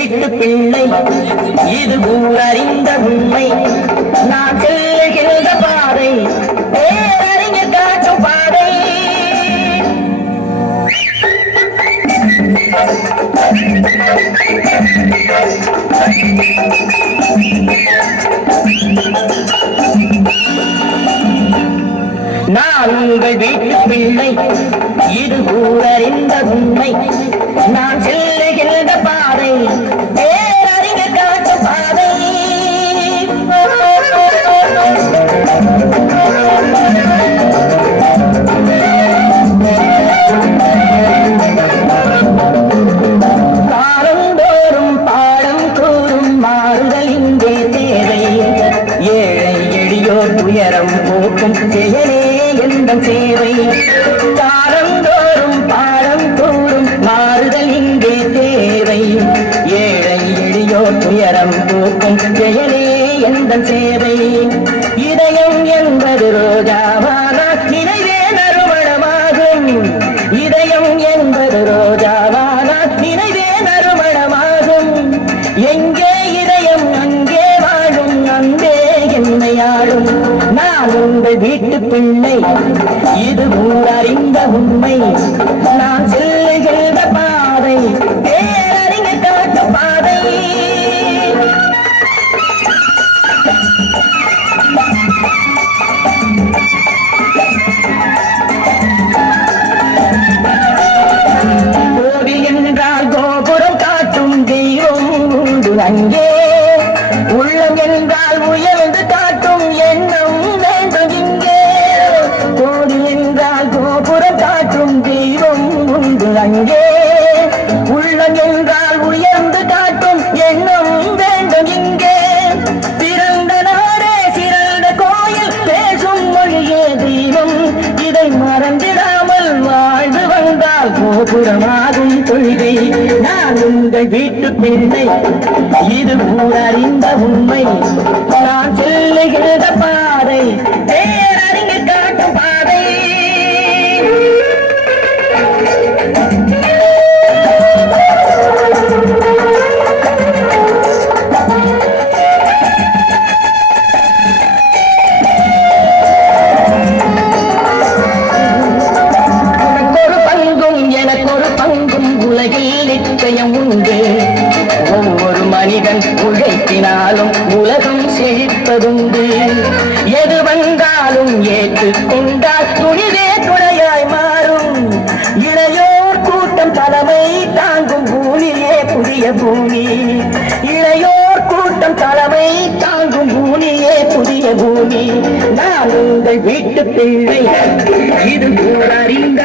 வீட்டு பிள்ளை இது ஊரறிந்த உண்மை நான் செல்லுகின்ற பாதை பேரறிஞர் காட்டும் பாதை நான் உங்கள் வீட்டு பிள்ளை இது ஊரறிந்த உண்மை நான் செல்லுகின்ற பாதை பேரறிஞர் காட்டும் பாதை காலந்தோறும் பாடம் கூறும் மாறுதல் இங்கே தேவை ஏழை எளியோர் துயரம் போக்கும் செயலே எந்த சேவை காலந்தோறும் பாடம் கூறும் மாறுதல் இங்கே தேவை ஏழை எளியோர் துயரம் போக்கும் செயலே எந்த சேவை இதயம் என்பது ரோஜாவானால் நினைவே நறுமணமாகும் இதயம் என்பது ரோஜாவானால் நினைவே நறுமணமாகும் எங்கே இதயம் அங்கே வாழும் அன்பே என்னையாடும் நான் உங்கள் வீட்டு பிள்ளை இது ஊரறிந்த உண்மை நான் செல்லுகின்ற பாதை பேரறிஞர் காட்டும் பாதை கோவில் என்றால் கோபுரம் காட்டும் தெய்வம் உண்டு அங்கே உள்ளம் என்றால் உயர்ந்து காட்டும் எண்ணம் வேண்டும் இங்கே கோவில் என்றால் கோபுரம் காட்டும் தெய்வம் உண்டு அங்கே உள்ளம் என்றால் உயர்ந்து காட்டும் எண்ணம் வேண்டும் இங்கே பிறந்த நாடே சிறந்த கோயில் பேசும் மொழியே தெய்வம் இதை மறந்திடாமல் வாழ்ந்து வந்தால் கோபுரமாகும் கொள்கை நான் உங்கள் வீட்டு பிள்ளை இது ஊரறிந்த உண்மை நான் செல்லுகின்ற பாதை பேரறிஞர் காட்டும் பாதை உலகில் நிச்சயம் உண்டு ஒவ்வொரு மனிதன் உழைப்பினாலும் உலகம் செழிப்பதுண்டு எது வந்தாலும் ஏற்றுக்கொண்டால் துணிவே துணையாய் மாறும் இளையோர் கூட்டம் தலைமை தாங்கும் பூமியே புதிய பூமி இளையோர் கூட்டம் தலைமை தாங்கும் பூமியே புதிய பூமி நான் உங்கள் வீட்டு பிள்ளை இது ஊரறிந்த